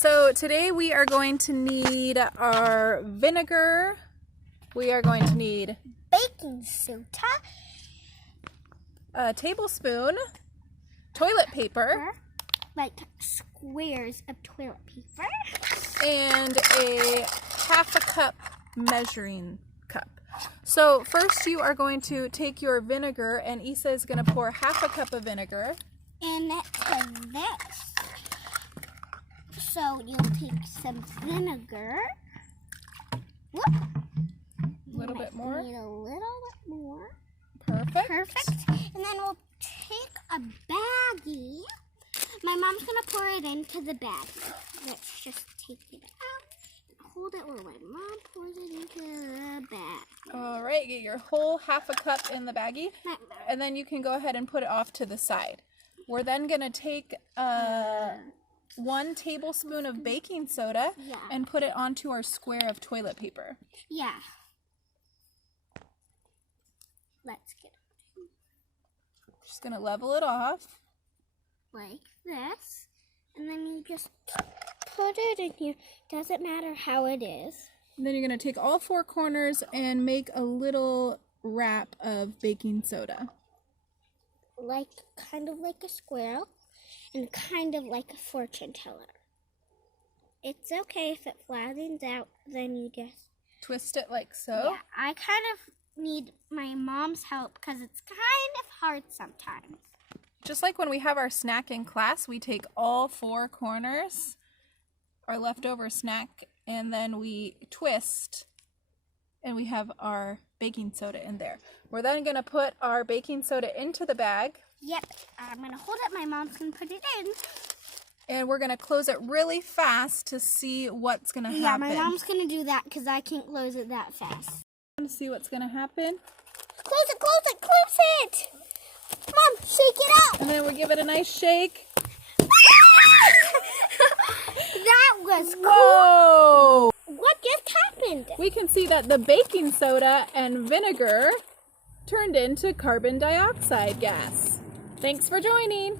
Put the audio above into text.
So today we are going to need our vinegar. We are going to need baking soda, a tablespoon, toilet paper, like squares of toilet paper, and a half a cup measuring cup. So first you are going to take your vinegar, and Issa is going to pour half a cup of vinegar into this. So you'll take some vinegar. Whoop. A little bit more. Need a little bit more. Perfect. Perfect. And then we'll take a baggie. My mom's gonna pour it into the baggie. Let's just take it out and hold it while my mom pours it into the bag. All right, get your whole half a cup in the baggie, and then you can go ahead and put it off to the side. We're then gonna take 1 tablespoon of baking soda and put it onto our square of toilet paper. Yeah. Let's get it. Just gonna level it off. Like this. And then you just put it in here. Doesn't matter how it is. And then you're gonna take all 4 corners and make a little wrap of baking soda. Kind of like a squirrel. And kind of like a fortune teller. It's okay if it flattens out, then you just twist it like so. Yeah, I kind of need my mom's help because it's kind of hard sometimes. Just like when we have our snack in class, we take all 4 corners, our leftover snack, and then we twist, and we have our baking soda in there. We're then going to put our baking soda into the bag. Yep, I'm going to hold it. My mom's going to put it in. And we're going to close it really fast to see what's going to happen. Yeah, my mom's going to do that because I can't close it that fast. To see what's going to happen. Close it, close it, close it! Mom, shake it out! And then we'll give it a nice shake. That was cool. Whoa! What just happened? We can see that the baking soda and vinegar turned into carbon dioxide gas. Thanks for joining.